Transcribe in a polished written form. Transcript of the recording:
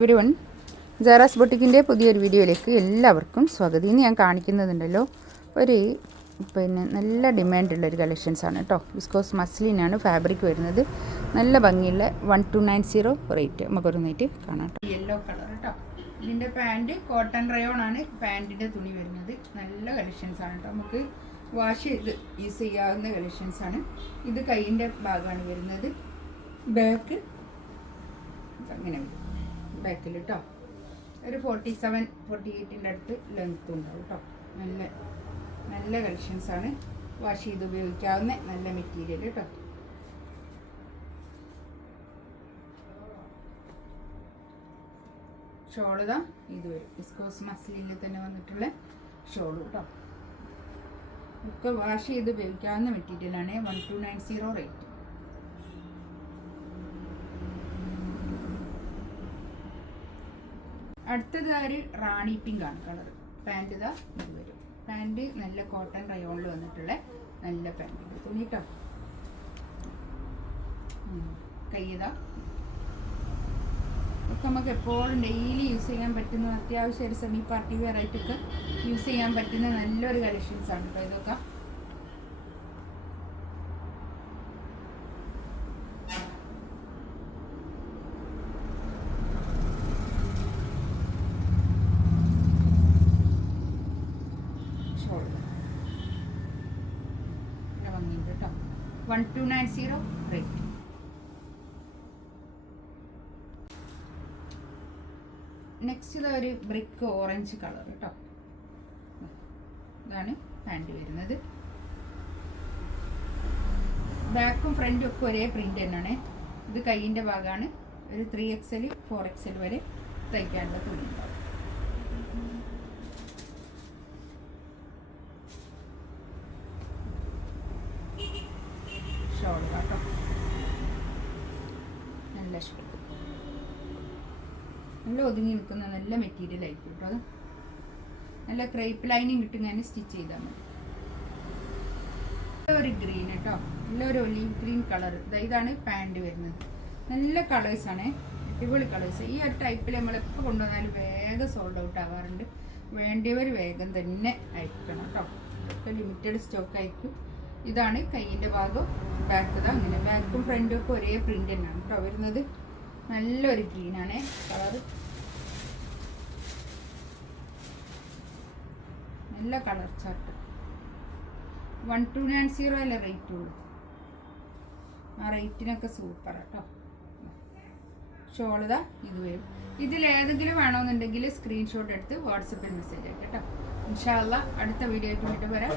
Everyone, ജാറാസ് ബൊട്ടിക്കിൻ്റെ പുതിയൊരു വീഡിയോയിലേക്ക് എല്ലാവർക്കും സ്വാഗതം. ഇനി ഞാൻ കാണിക്കുന്നതുണ്ടല്ലോ നല്ല ഡിമാൻഡുള്ളൊരു കളക്ഷൻസാണ് കേട്ടോ. വിസ്കോസ് മസ്ലിനാണ് ഫാബ്രിക് വരുന്നത്. നല്ല ഭംഗിയുള്ള 1290 റേറ്റ്. നമുക്കൊരുന്നായിട്ട് കാണാം കേട്ടോ. യെല്ലോ കളർ കേട്ടോ. ഇതിൻ്റെ പാൻറ്റ് കോട്ടൺ റയോൺ ആണ് പാൻറ്റിൻ്റെ തുണി വരുന്നത്. നല്ല കളക്ഷൻസാണ് കേട്ടോ. നമുക്ക് വാഷ് ചെയ്ത് യൂസ് ചെയ്യാവുന്ന കളക്ഷൻസാണ്. ഇത് കൈയിൻ്റെ ഭാഗമാണ് വരുന്നത്. ബാക്ക് അങ്ങനെ വരും. ബാക്കിൽ കേട്ടോ ഒരു 47-48 അടുത്ത് ലെങ്ത്തും ഉണ്ടാവും കേട്ടോ. നല്ല കളക്ഷൻസാണ്. വാഷ് ചെയ്ത് ഉപയോഗിക്കാവുന്ന നല്ല മെറ്റീരിയൽ കേട്ടോ. ഷോള് ഇതാ ഇത് വരും. വിസ്കോസ് മസ്ലിനിൽ തന്നെ വന്നിട്ടുള്ള ഷോള് കേട്ടോ. ഒക്കെ വാഷ് ചെയ്ത് ഉപയോഗിക്കാവുന്ന മെറ്റീരിയലാണ്. 1290 റേറ്റ്. അടുത്തത് ഒരു റാണി പിങ്ക് ആണ് കളർ. പാൻറ് ഇതാ ഇത് വരും. പാൻറ് നല്ല കോട്ടൺ റയോണിൽ വന്നിട്ടുള്ള നല്ല പാൻറ് തുണി കേട്ടോ. കൈ ഇതാ ഒക്കെ നമുക്ക് എപ്പോഴും ഡെയിലി യൂസ് ചെയ്യാൻ പറ്റുന്ന, അത്യാവശ്യം ഒരു സെമി പാർട്ടി വെയർ ആയിട്ടൊക്കെ യൂസ് ചെയ്യാൻ പറ്റുന്ന നല്ലൊരു കളക്ഷൻസ് ആണ് കേട്ടോ ഇതൊക്കെ. കേട്ടോ 1290 റേറ്റ്. നെക്സ്റ്റ് ഇതൊരു ബ്രിക്ക് ഓറഞ്ച് കളർ കേട്ടോ. ഇതാണ് പാൻറ് വരുന്നത്. ബാക്കും ഫ്രണ്ടും ഒക്കെ ഒരേ പ്രിന്റ് തന്നെയാണ്. ഇത് കൈയിൻ്റെ ഭാഗമാണ്. ഒരു 3XL 4XL വരെ തയ്ക്കാനുള്ള തുണി ഉണ്ടാവും. ഷോൾ കേട്ടോ. നല്ല ഷോൾ, നല്ല ഒതുങ്ങി നിൽക്കുന്ന നല്ല മെറ്റീരിയൽ ആയിരിക്കും കേട്ടോ. അത് നല്ല ക്രേപ്പ് ലൈനിങ് കിട്ടും. ഞാൻ സ്റ്റിച്ച് ചെയ്താൽ മതി. ഒരു ഗ്രീൻ കേട്ടോ. നല്ലൊരു ഒലീവ് ഗ്രീൻ കളർ. ഇതാണ് പാൻറ് വരുന്നത്. നല്ല കളേഴ്സാണ്, അടിപൊളി കളേഴ്സ്. ഈ ഒരു ടൈപ്പിൽ നമ്മളെപ്പോൾ കൊണ്ടുവന്നാലും വേഗം സോൾഡ് ഔട്ട് ആവാറുണ്ട്. വേണ്ടിയവർ വേഗം തന്നെ അയക്കണം കേട്ടോ. ഇതൊക്കെ ലിമിറ്റഡ് സ്റ്റോക്ക് ആയിരിക്കും. ഇതാണ് കൈയിൻ്റെ ഭാഗം. ബാക്ക് ഇതാ അങ്ങനെ. ബാക്കും ഫ്രണ്ടും ഒക്കെ ഒരേ പ്രിന്റ് തന്നെയാണ് കേട്ടോ വരുന്നത്. നല്ലൊരു ഗ്രീനാണ് കളർ. നല്ല കളർ ചാർട്ട്. 1290 അല്ലേ റേറ്റ് ഉള്ളൂ. ആ റേറ്റിനൊക്കെ സൂപ്പർ കേട്ടോ. ഷോളിതാ ഇത് വരും. ഇതിലേതെങ്കിലും വേണമെന്നുണ്ടെങ്കിൽ സ്ക്രീൻഷോട്ട് എടുത്ത് വാട്സപ്പിൽ മെസ്സേജ് ആക്കി കേട്ടോ. ഇൻഷാ അല്ലാഹ് അടുത്ത വീഡിയോ ആയിട്ട് വരാം.